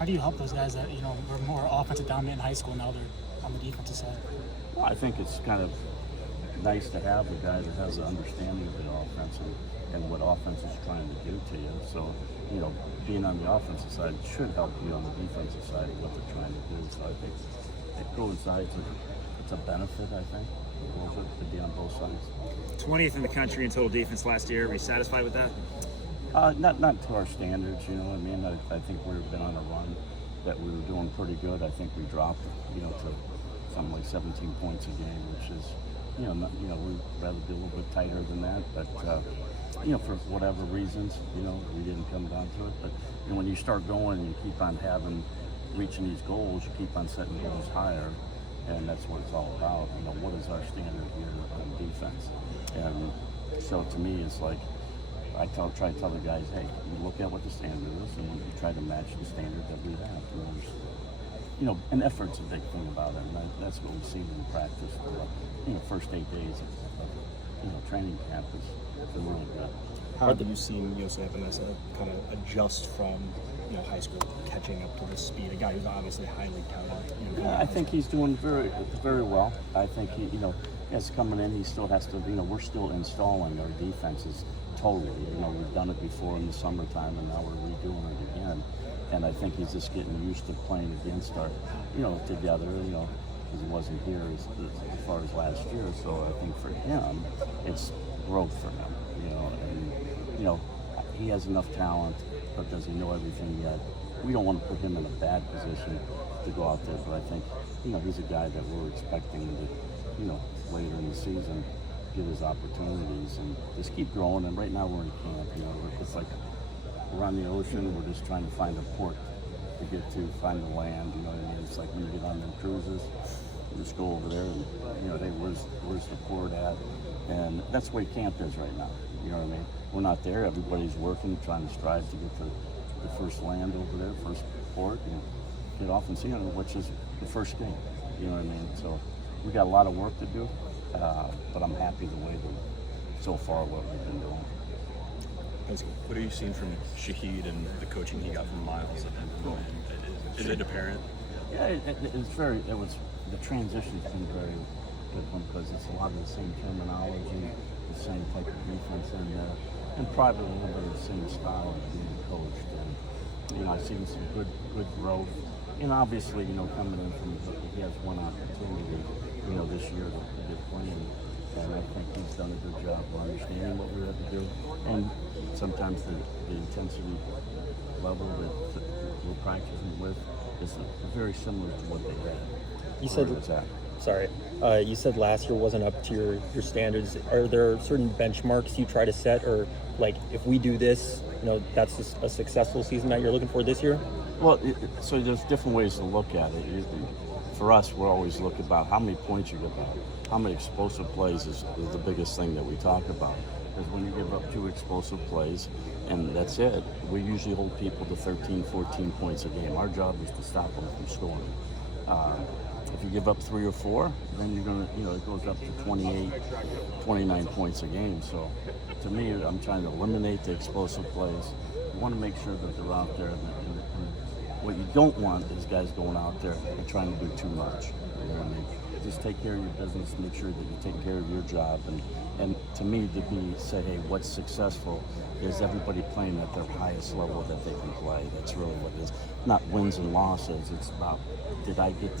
How do you help those guys that were more offensive dominant in high school, now they're on the defensive side? Well, I think it's kind of nice to have a guy that has an understanding of the offense and what offense is trying to do to you. So, being on the offensive side should help you on the defensive side of what they're trying to do. So I think it coincides. It's a benefit, I think, to be on both sides. 20th in the country in total defense last year. Are you satisfied with that? Not to our standards, you know what I mean? I think we've been on a run that we were doing pretty good. I think we dropped, to something like 17 points a game, which is, we'd rather be a little bit tighter than that. But, for whatever reasons, we didn't come down to it. But when you start going and you keep on reaching these goals, you keep on setting goals higher. And that's what it's all about. What is our standard here on defense? And so to me, it's like, I try to tell the guys, hey, you look at what the standard is and you try to match the standard that we have. And effort's a big thing about it. And that's what we've seen in practice. First 8 days of training camp is been really good. How have you seen Vanessa kind of adjust from high school, catching up to the speed? A guy who's obviously highly touted. I think he's doing very, very well. I think he, as coming in, he still has to. We're still installing our defenses totally. We've done it before in the summertime, and now we're redoing it again. And I think he's just getting used to playing against our, together. Because he wasn't here as far as last year. So I think for him, it's growth for him. He has enough talent, but does he know everything yet? We don't want to put him in a bad position to go out there, but I think, he's a guy that we're expecting to, later in the season, get his opportunities and just keep growing. And right now we're in camp, it's like we're on the ocean, we're just trying to find a port to get to, find the land, you know what I mean? It's like when you get on them cruises, you just go over there and, hey, where's the port at? And that's the way camp is right now, you know what I mean? We're not there, everybody's working, trying to strive to get to the first land over there, first port, and get off and see it, which is the first game, you know what I mean? So we got a lot of work to do, but I'm happy the way so far what we've been doing. What are you seeing from Shaheed and the coaching he got from Miles? Is it apparent? Yeah, the transition's been very good one because it's a lot of the same terminology, the same type of defense in there, and probably a little bit of the same style of being coached. And I've seen some good growth. And obviously, coming in from he has one opportunity, this year to get playing. And I think he's done a good job of understanding what we have to do. And sometimes the intensity level that we're practicing with is very similar to what they had. You said last year wasn't up to your standards. Are there certain benchmarks you try to set, or like if we do this, that's a successful season that you're looking for this year? Well, so there's different ways to look at it. For us, we're always looking about how many points you get about. How many explosive plays is the biggest thing that we talk about. Because when you give up 2 explosive plays, and that's it, we usually hold people to 13, 14 points a game. Our job is to stop them from scoring. If you give up 3 or 4, then you're going to, it goes up to 28, 29 points a game. So to me, I'm trying to eliminate the explosive plays. You want to make sure that they're out there. And what you don't want is guys going out there and trying to do too much. You know what I mean? Just take care of your business, make sure that you take care of your job. And to me, say, hey, what's successful is everybody playing at their highest level that they can play. That's really what it is. Not wins and losses. It's about, did I get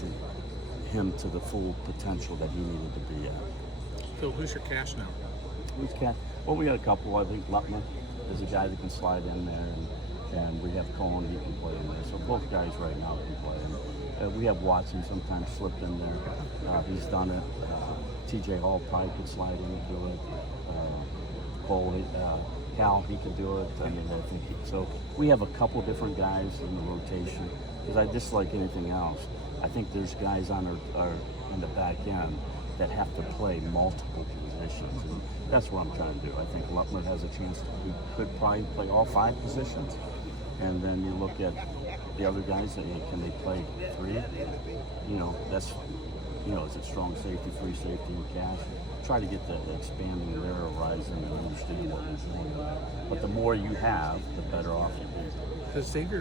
him to the full potential that he needed to be at. Phil, who's your cash now? Who's cash? Well, we got a couple. I think Lutman is a guy that can slide in there, and we have Cohen, he can play in there. So both guys right now can play in. We have Watson sometimes slipped in there. He's done it. TJ Hall probably could slide in and do it. Cole, Cal, he could do it. I mean, I think so. We have a couple different guys in the rotation. Because just like anything else, I think there's guys on our in the back end that have to play multiple positions, and that's what I'm trying to do. I think Lutman has a chance to. He could probably play all 5 positions, and then you look at the other guys. Can they play 3? That's is it strong safety, free safety, and cash? Try to get that expanding their horizon and understand what we're doing. But the more you have, the better off you'll be. Does Xavier